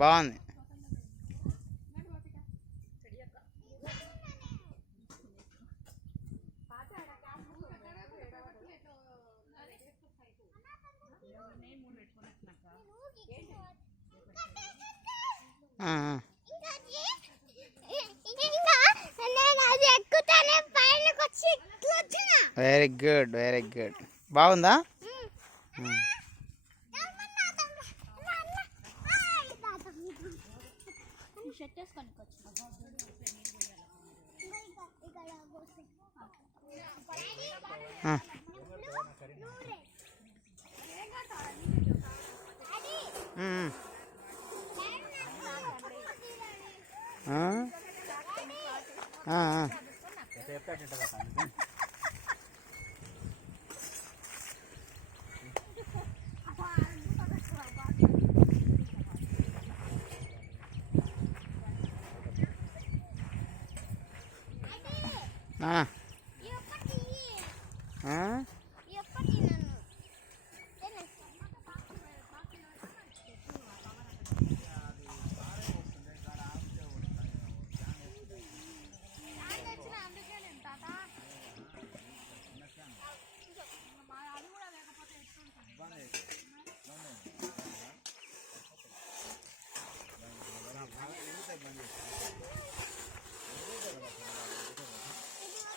బాగుంది. Very good, very good. బాగుందా?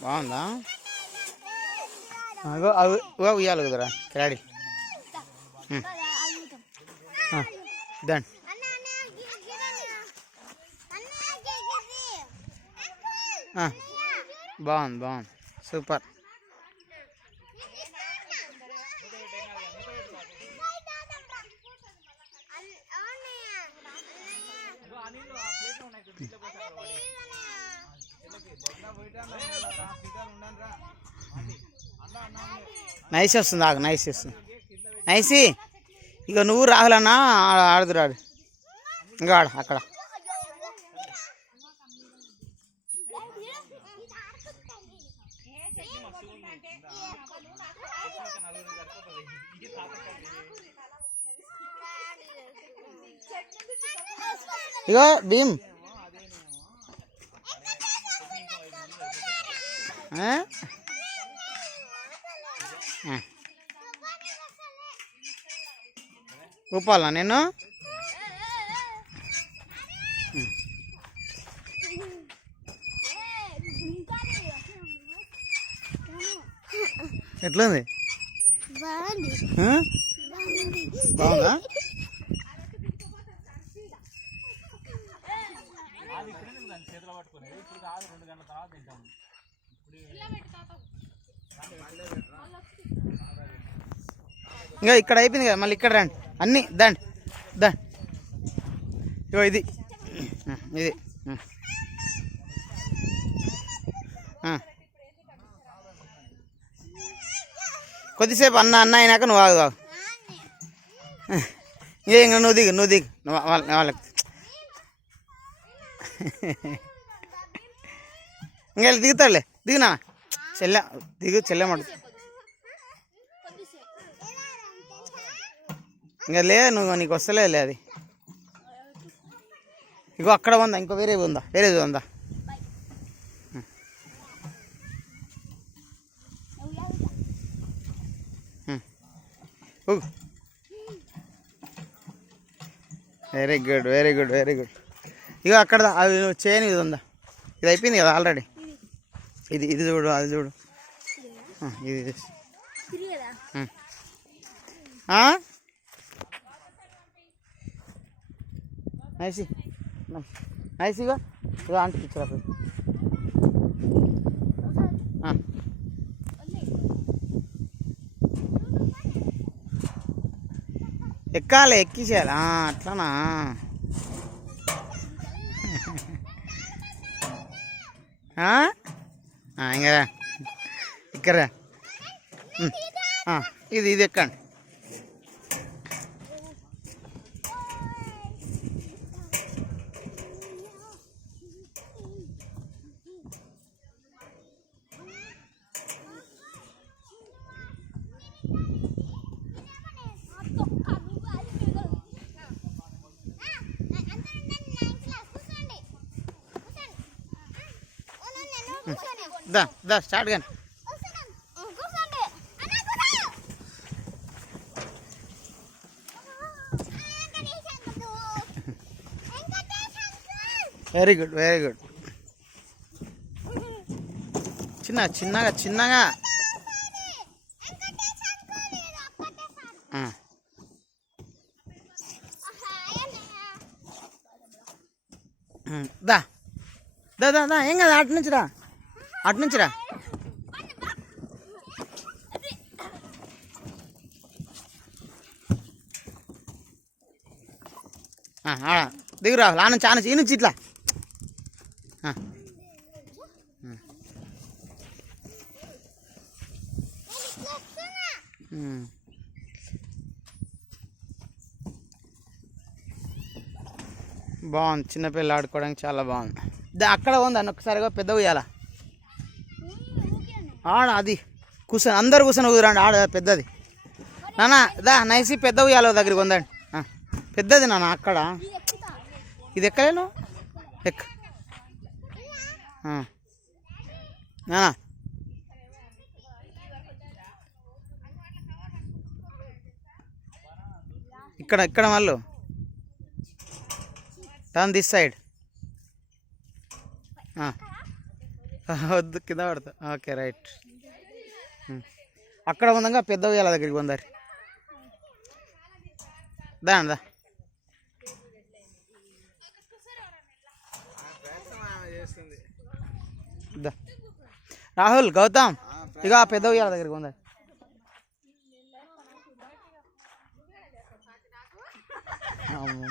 బాగుందా? ఉయ్యాలి కుదరా డాడీ. దండి. బాగుంది, బాగుంది, సూపర్. నైస్ వస్తుంది, ఆగు, నైస్ వస్తుంది, నైసి. ఇక నువ్వు రాహులన్నా ఆడుదురాడు, ఇంకా ఆడ అక్కడ. ఇగో భీమ్, ఊపాలా నేను? ఎట్లుంది? బాగుందా? ఇంకా ఇక్కడ అయిపోయింది కదా, మళ్ళీ ఇక్కడ రండి అన్నీ. దండి దండి. ఇగో ఇది ఇది కొద్దిసేపు అన్న అన్న అయినాక నువ్వు ఆగు. ఇంకా నువ్వు దిగు, నువ్వు దిగు, వాళ్ళకి ఇంకా దిగుతాడులే. దిగునా చెల్లె, దిగు, చెల్లెమాట. ఇంకా లే, నువ్వు నీకు వస్తలే అది. ఇగో అక్కడ ఉందా, ఇంకో వేరేది ఉందా, వేరేది ఉందా? Very good, very good, very good. ఇగో అక్కడ అది చేయని ఇది ఉందా? ఇది అయిపోయింది కదా ఆల్రెడీ. ఇది ఇది చూడు, అది చూడు, ఇది నైసి, నైసిగా. ఇగో ఆంటీ పిచ్చరా ఎక్కాలి, ఎక్కిసేయాలి. అట్లానా? ఇంకా ఇక్కడ ఇది ఇది ఎక్కండి. దా దా స్టార్ట్ కానీ. Very good very good. చిన్నగా చిన్నగా. దా దా దా దా ఏం కదా అటు నుంచి రా, అటు నుంచి రా. దిగురా లాన చాలా ఈ నుంచి ఇట్లా. బాగుంది, చిన్నపిల్లలు ఆడుకోవడానికి చాలా బాగుంది. అక్కడ ఉంది అన్న ఒకసారిగా పెద్ద ఉయ్యాల ఆడ, అది కూర్చొని అందరు కూర్చొని కుదరండి ఆడ పెద్దది. నాన్న దా నైసి పెద్ద ఉయ్యాల దగ్గరికి ఉందండి, పెద్దది నాన్న అక్కడ. ఇది ఎక్కలేను ఎక్క నానా. ఇక్కడ ఇక్కడ మళ్ళీ టర్న్ దిస్ సైడ్. వద్దు కింద పడతా. Okay right. అక్కడ ఉందంగా పెద్ద ఉయ్యాల దగ్గరికి ఉందారు. దా రాహుల్ గౌతమ్ ఇక పెద్ద ఉయ్యాల దగ్గరికి ఉందా.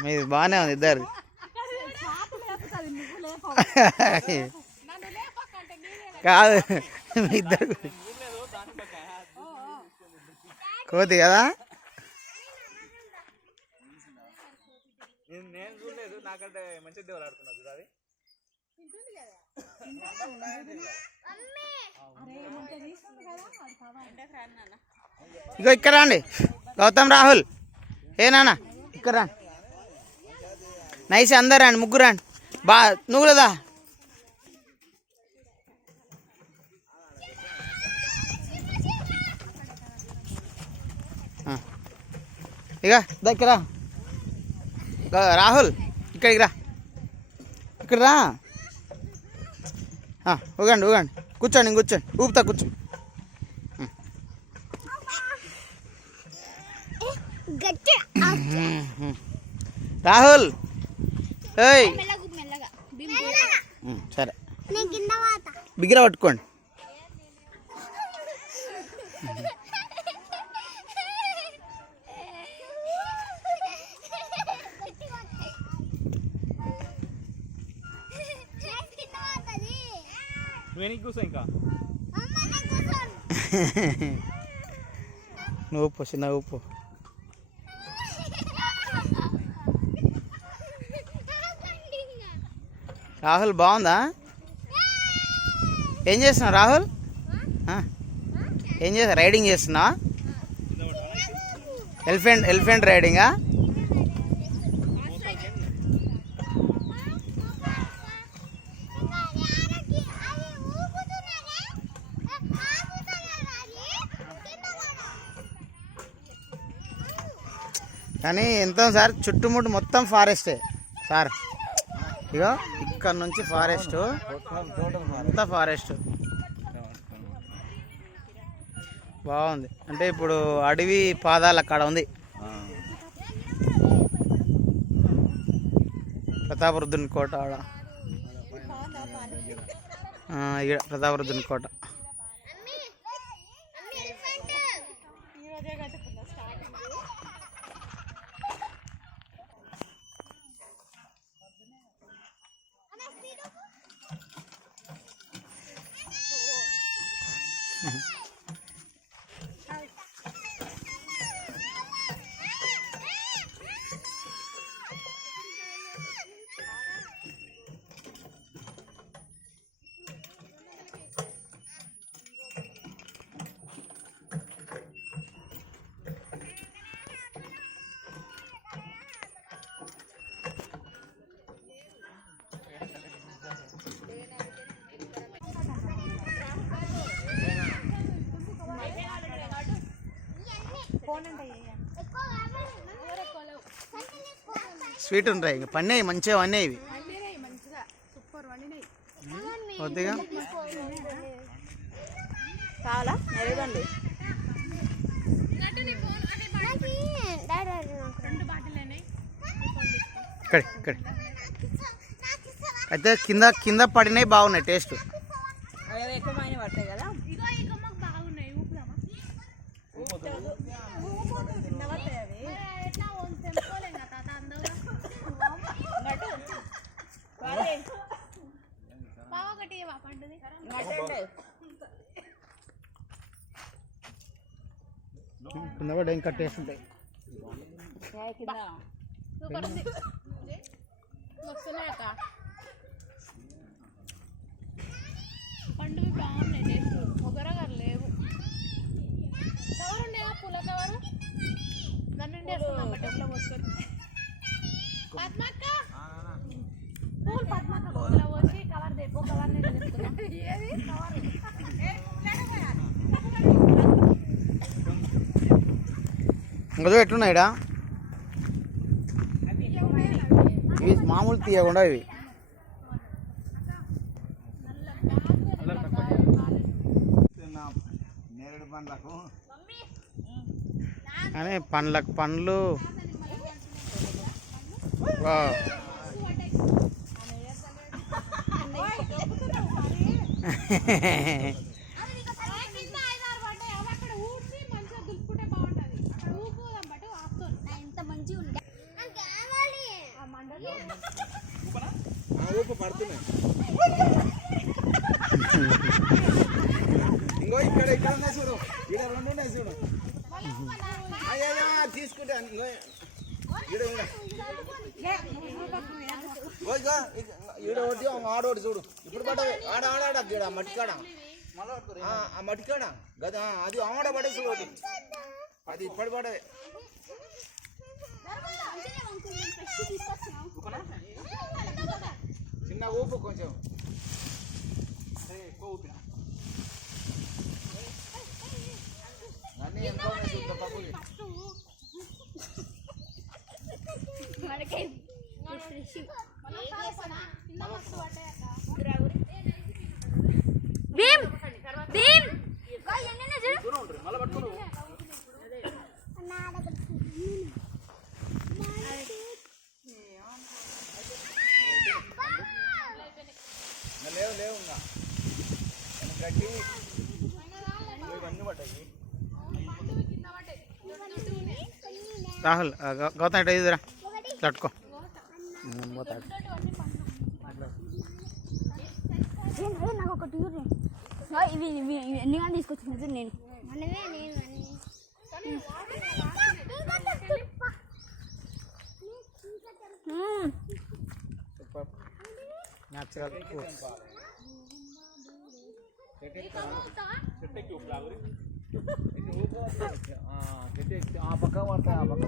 మీది బాగానే ఉంది ఇద్దరు. కాదు ఇద్దరు కోతి కదా. ఇగో ఇక్కడ రండి గౌతమ్ రాహుల్. ఏ నాన్న ఇక్కడ రండి నైస్ అందరు రండి, ముగ్గురు రండి. నువ్వు లేదా ఇక దగ్గర రాహుల్ ఇక్కడికి రా, ఇక్కడ రా. ఊగండి ఊగండి, కూర్చోండి కూర్చోండి, ఊపుతా కూర్చోండి. రాహుల్ ఏయ్ సరే బిగిర పట్టుకోండి. నువ్వు ఉప్పు చిన్న ఉప్పు. రాహుల్ బాగుందా? ఏం చేస్తున్నావు రాహుల్? ఏం చేస్తా రైడింగ్ చేస్తున్నావా? ఎలిఫెంట్ రైడింగా? కానీ ఎంత సార్ చుట్టుముట్టు మొత్తం ఫారెస్టే సార్. ఇగో ఇక్కడ నుంచి ఫారెస్ట్ అంతా ఫారెస్ట్ బాగుంది. అంటే ఇప్పుడు అడవి పాదాలు అక్కడ ఉంది. ప్రతాపరుద్రుని కోట ఆడ, ఇక్కడ ప్రతాపరుద్రుని కోట. స్వీట్ ఉంటాయి ఇంకా పన్నే మంచిగా వన్నే ఇవి కొద్దిగా చాలా ఎరగండి ఇక్కడ ఇక్కడ అయితే కింద కింద పడినవి బాగున్నాయి టేస్ట్ ఎక్కువ పడతాయి కదా కింద పడి ఇంకా టేస్ట్ ఉంటాయి పండుగ బాగున్నాయి టేస్ట్ ఒకరగా లేవు కవర్ ఉండేవా పూల కవరు దాన్ని ఎట్లా పోసుకొని పద్మక్క పూలు పద్మక్క పూల పోసి కవర్ తెప్పో కవర్ ఇంకా ఎట్లున్నాయిడా ఇవి మామూలు తీయకుండా ఇవి కానీ పండ్లకు పండ్లు ఊపు పడుతున్నాయి ఇంకో ఇక్కడ ఇక్కడ ఉన్నాయి చూడు ఇక్కడ రెండు ఉన్నాయి చూడు అయ్యా తీసుకుంటాను ఇంకో ఈడ ఒకటి ఆడోటి చూడు ఇప్పుడు పడవే ఆడ ఆడ గీడ మట్టికాడ ఆ మట్టికాడ గదా అది ఆడ పడేసి ఒకటి అది ఇప్పటి పడవే చిన్న ఊపు కొంచెం ఎక్కువ ఊపిన అన్నీ ఎంత ఉన్నాయి చూద్దాం పప్పుకి లేవు లేవు ఇంకా గడ్డి ఇవన్నీ పడ్డాయి రాహుల్ గౌతమ్ ఇట్లా ఇదిరా తట్టుకో నాకు ఒకటి ఇవి ఇవి ఎన్ని కానీ తీసుకొచ్చిన నేను న్యాచురల్ ఫ్రూట్స్ ఆ పక్క పడతాయి ఆ పక్క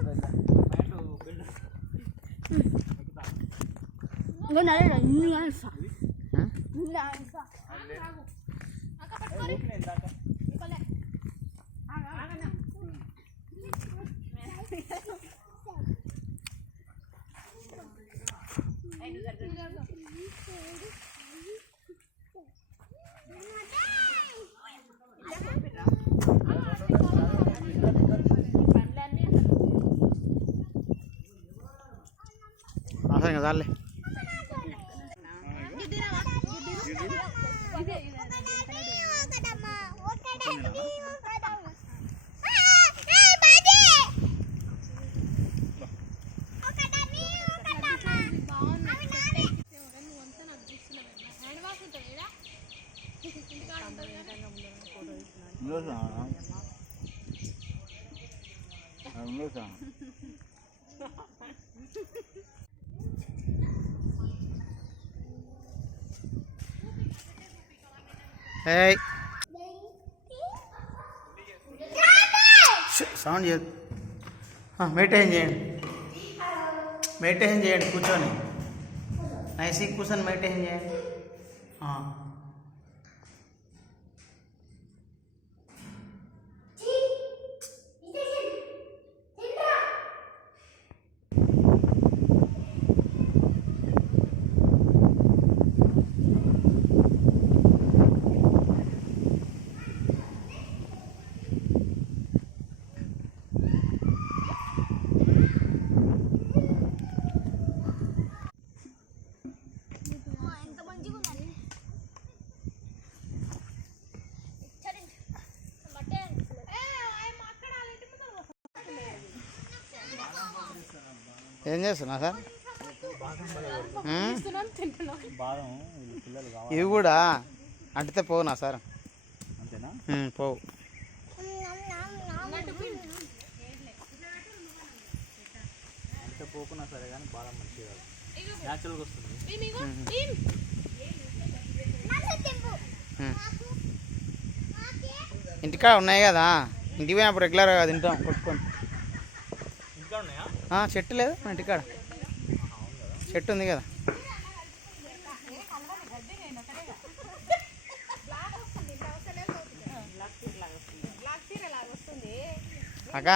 ఇంకో నల్ల ఇన్ని కానీ అవసరం కదా చాలే Hey. సౌండ్ చేయదు మెయింటైన్ చేయండి మెయింటైన్ చేయండి కూర్చొని నైసీ కూర్చొని మెయింటైన్ చేయండి ఏం చేస్తున్నా సార్ ఇస్తున్నాం, తింటున్నాం. ఇవి కూడా అంటితే పోవునా సార్ పోవు ఇమిగో, ఇంటికాడ ఉన్నాయి కదా ఇంటికి పోయినప్పుడు రెగ్యులర్గా తింటాం కొట్టుకొని చెట్టు లేదు మన ఇంటికాడ చెట్టు ఉంది కదా అక్క